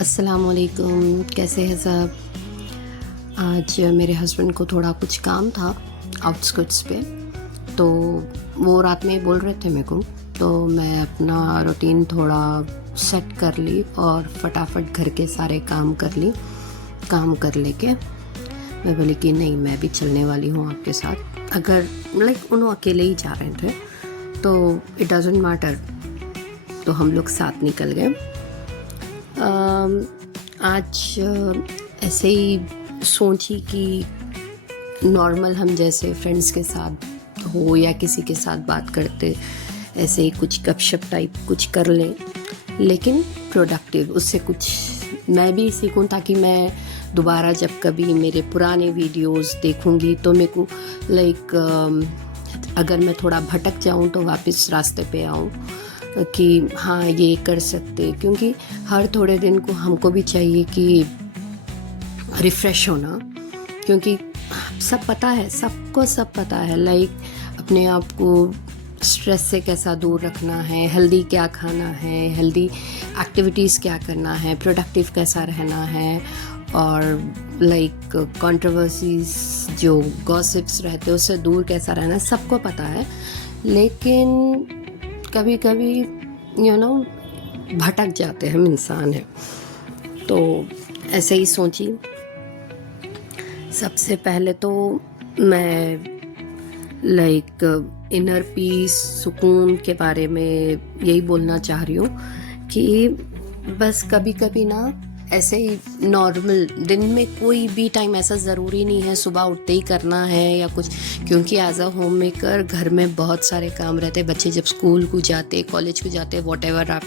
अस्सलामुअलैकुम, कैसे हैं सब। आज मेरे हस्बैंड को थोड़ा कुछ काम था आउटस्कर्ट्स पे, तो वो रात में बोल रहे थे मेरे को, तो मैं अपना रूटीन थोड़ा सेट कर ली और फटाफट घर के सारे काम कर लेके मैं बोली कि नहीं, मैं भी चलने वाली हूँ आपके साथ। अगर उन्होंने अकेले ही जा रहे थे तो इट डजेंट मैटर, तो हम लोग साथ निकल गए। आज ऐसे ही सोची कि नॉर्मल हम जैसे फ्रेंड्स के साथ हो या किसी के साथ बात करते, ऐसे ही कुछ गपशप टाइप कुछ कर लें, लेकिन प्रोडक्टिव, उससे कुछ मैं भी सीखूं, ताकि मैं दोबारा जब कभी मेरे पुराने वीडियोस देखूंगी तो मेरे को अगर मैं थोड़ा भटक जाऊं तो वापस रास्ते पे आऊं कि हाँ ये कर सकते, क्योंकि हर थोड़े दिन को हमको भी चाहिए कि रिफ़्रेश होना, क्योंकि सब पता है, सबको सब पता है अपने आप को स्ट्रेस से कैसा दूर रखना है, हेल्दी क्या खाना है, हेल्दी एक्टिविटीज़ क्या करना है, प्रोडक्टिव कैसा रहना है, और कंट्रोवर्सीज जो गॉसिप्स रहते हैं उससे दूर कैसा रहना है, सबको पता है। लेकिन कभी कभी भटक जाते हैं, हम इंसान हैं। तो ऐसे ही सोची, सबसे पहले तो मैं इनर पीस, सुकून के बारे में यही बोलना चाह रही हूँ कि बस कभी कभी ना ऐसे ही नॉर्मल दिन में कोई भी टाइम ऐसा ज़रूरी नहीं है सुबह उठते ही करना है या कुछ, क्योंकि एज अ होम मेकर घर में बहुत सारे काम रहते हैं। बच्चे जब स्कूल को जाते, कॉलेज को जाते, वॉटेवर, आप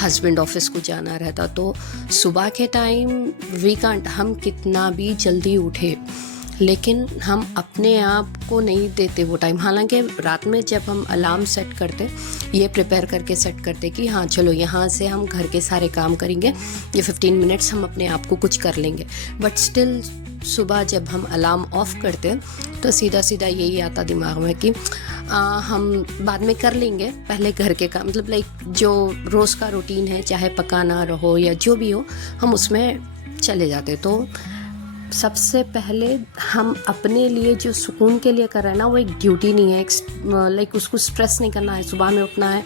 हस्बैंड ऑफिस को जाना रहता, तो सुबह के टाइम वी कांट, हम कितना भी जल्दी उठे लेकिन हम अपने आप को नहीं देते वो टाइम। हालांकि रात में जब हम अलार्म सेट करते, ये प्रिपेयर करके सेट करते कि हाँ चलो यहाँ से हम घर के सारे काम करेंगे, ये 15 मिनट्स हम अपने आप को कुछ कर लेंगे, बट स्टिल सुबह जब हम अलार्म ऑफ करते तो सीधा सीधा यही आता दिमाग में कि हम बाद में कर लेंगे, पहले घर के काम, जो रोज़ का रूटीन है, चाहे पकाना रहो या जो भी हो, हम उसमें चले जाते। तो सबसे पहले हम अपने लिए जो सुकून के लिए कर रहे हैं ना, वो एक ड्यूटी नहीं है, उसको स्ट्रेस नहीं करना है। सुबह में उठना है,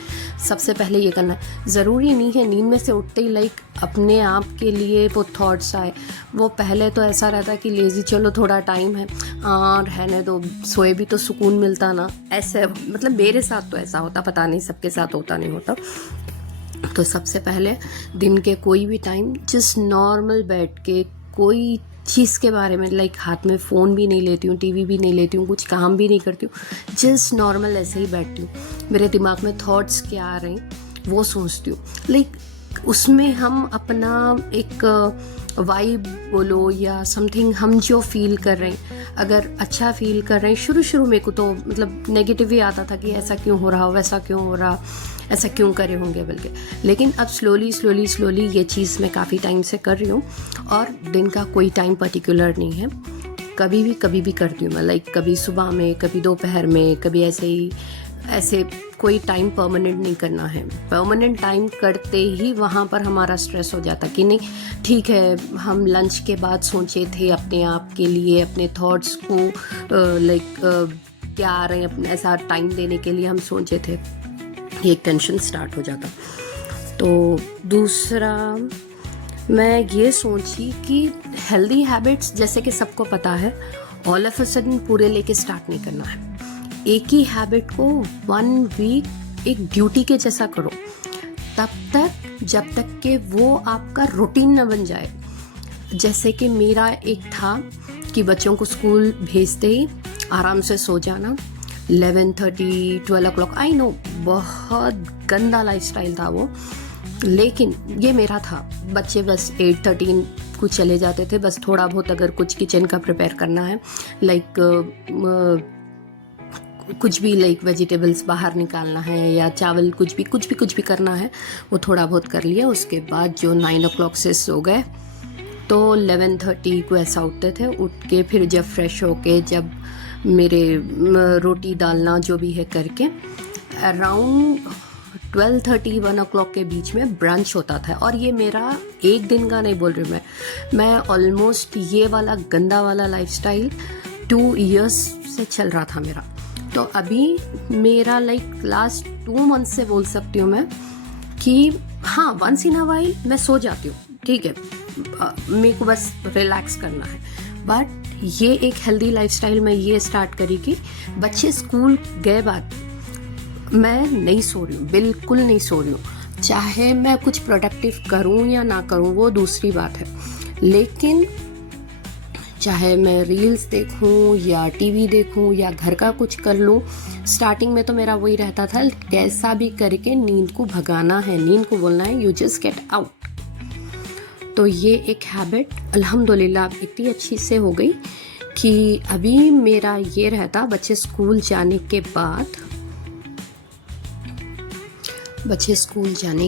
सबसे पहले ये करना है। ज़रूरी नहीं है नींद में से उठते ही अपने आप के लिए वो थॉट्स आए। वो पहले तो ऐसा रहता कि लेज़ी, चलो थोड़ा टाइम है, रहने दो, सोए भी तो सुकून मिलता ना, ऐसे मेरे साथ तो ऐसा होता, पता नहीं सबके साथ होता नहीं होता। तो सबसे पहले दिन के कोई भी टाइम जस्ट नॉर्मल बैठ के कोई चीज़ के बारे में, हाथ में फ़ोन भी नहीं लेती हूँ, टीवी भी नहीं लेती हूँ, कुछ काम भी नहीं करती हूँ, जस्ट नॉर्मल ऐसे ही बैठती हूँ। मेरे दिमाग में थॉट्स क्या आ रहे हैं वो सोचती हूँ। उसमें हम अपना एक वाइब बोलो या समथिंग, हम जो फील कर रहे हैं, अगर अच्छा फील कर रहे हैं, शुरू में को तो नेगेटिव ही आता था कि ऐसा क्यों हो रहा, वैसा क्यों हो रहा, ऐसा क्यों करे होंगे बल्कि, लेकिन अब स्लोली ये चीज़ मैं काफ़ी टाइम से कर रही हूँ। और दिन का कोई टाइम पर्टिकुलर नहीं है, कभी भी करती हूँ मैं, कभी सुबह में, कभी दोपहर में, कभी ऐसे कोई टाइम परमानेंट नहीं करना है। परमानेंट टाइम करते ही वहाँ पर हमारा स्ट्रेस हो जाता कि नहीं ठीक है, हम लंच के बाद सोचे थे अपने आप के लिए, अपने थॉट्स को क्या आ रहे हैं, अपने ऐसा टाइम देने के लिए हम सोचे थे, ये टेंशन स्टार्ट हो जाता। तो दूसरा मैं ये सोची कि हेल्दी हैबिट्स, जैसे कि सबको पता है, ऑल ऑफ अ सडन पूरे लेके स्टार्ट नहीं करना है। एक ही हैबिट को 1 वीक एक ड्यूटी के जैसा करो, तब तक जब तक कि वो आपका रूटीन न बन जाए। जैसे कि मेरा एक था कि बच्चों को स्कूल भेजते ही आराम से सो जाना, 11:30 12 o'clock, आई नो बहुत गंदा लाइफस्टाइल था वो, लेकिन ये मेरा था। बच्चे बस 8:13 को चले जाते थे, बस थोड़ा बहुत अगर कुछ किचन का प्रिपेयर करना है, कुछ भी वेजिटेबल्स बाहर निकालना है या चावल, कुछ भी करना है, वो थोड़ा बहुत कर लिया। उसके बाद जो 9 o'clock से सो गए, तो 11:30 को ऐसा उठते थे। उठ के फिर जब फ्रेश होके, जब मेरे रोटी डालना जो भी है करके, अराउंड 12:30 1 o'clock के बीच में ब्रंच होता था। और ये मेरा एक दिन का नहीं बोल रही हूँ मैं ऑलमोस्ट ये वाला गंदा वाला लाइफस्टाइल 2 years से चल रहा था मेरा। तो अभी मेरा लाइक लास्ट 2 months से बोल सकती हूँ मैं कि हाँ, वंस इन अ वाइल मैं सो जाती हूँ, ठीक है, मेरे को बस रिलैक्स करना है। बट ये एक हेल्दी लाइफस्टाइल मैं ये स्टार्ट करी कि बच्चे स्कूल गए बाद मैं नहीं सो रही हूँ, बिल्कुल नहीं सो रही हूँ। चाहे मैं कुछ प्रोडक्टिव करूँ या ना करूँ वो दूसरी बात है, लेकिन चाहे मैं रील्स देखूं या टीवी देखूं या घर का कुछ कर लूं, स्टार्टिंग में तो मेरा वही रहता था कैसा भी करके नींद को भगाना है, नींद को बोलना है यू जस्ट गेट आउट। तो ये एक हैबिट अल्हम्दुलिल्लाह इतनी अच्छी से हो गई कि अभी मेरा ये रहता बच्चे स्कूल जाने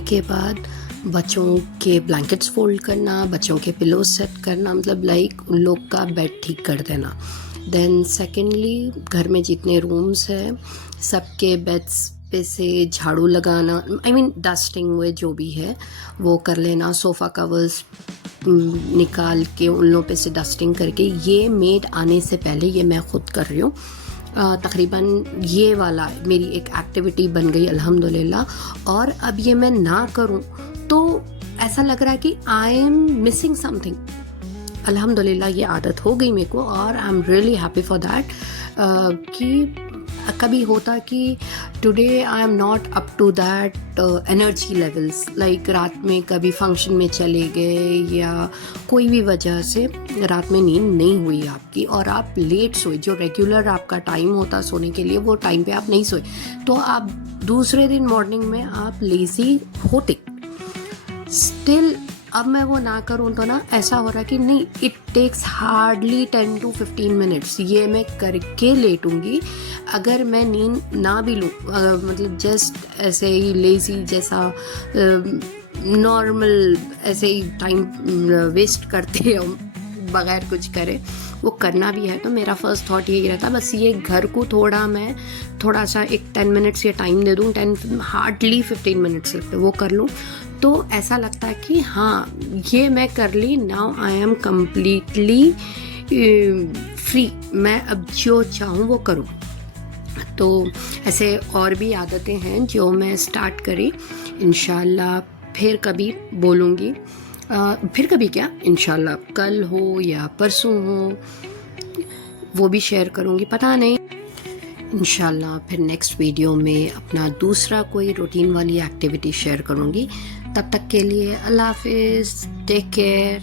के बाद बच्चों के ब्लैंकेट्स फोल्ड करना, बच्चों के पिलो सेट करना, मतलब लाइक उन लोग का बेड ठीक कर देना। देन सेकेंडली घर में जितने रूम्स हैं सबके बेड्स पे से झाड़ू लगाना, आई मीन डस्टिंग हुए जो भी है वो कर लेना, सोफ़ा कवर्स निकाल के उन लोगों पे से डस्टिंग करके, ये मेड आने से पहले ये मैं खुद कर रही हूँ। तकरीबन ये वाला मेरी एक एक्टिविटी बन गई अल्हम्दुलिल्लाह। और अब ये मैं ना करूँ तो ऐसा लग रहा है कि आई एम मिसिंग समथिंग। अल्हम्दुलिल्लाह ये आदत हो गई मेरे को और I am really happy for that. कि कभी होता कि today I am not up to that energy levels, like रात में कभी फंक्शन में चले गए या कोई भी वजह से रात में नींद नहीं हुई आपकी और आप लेट सोए, जो रेगुलर आपका टाइम होता सोने के लिए वो टाइम पे आप नहीं सोए, तो आप दूसरे दिन मॉर्निंग में आप लेज़ी होते। स्टिल अब मैं वो ना करूँ तो ना ऐसा हो रहा कि नहीं, it takes hardly 10 to 15 minutes ये मैं करके लेटूंगी। अगर मैं नींद ना भी लूँ, मतलब जस्ट ऐसे ही लेज़ी जैसा नॉर्मल ऐसे ही टाइम वेस्ट करते हो बगैर कुछ करे, वो करना भी है तो मेरा फर्स्ट थॉट यही रहता बस ये घर को थोड़ा सा एक 10 मिनट्स या टाइम दे दूँ, 10 हार्डली 15 मिनट्स लगते वो कर लूँ, तो ऐसा लगता है कि हाँ ये मैं कर ली, now I am completely free, मैं अब जो चाहूँ वो करूँ। तो ऐसे और भी आदतें हैं जो मैं स्टार्ट करी, इंशाल्लाह फिर कभी बोलूँगी, फिर कभी क्या इंशाल्लाह कल हो या परसों हो वो भी शेयर करूँगी, पता नहीं। इंशाल्लाह फिर नेक्स्ट वीडियो में अपना दूसरा कोई रूटीन वाली एक्टिविटी शेयर करूँगी। तब तक के लिए अल्लाह हाफिज़, टेक केयर।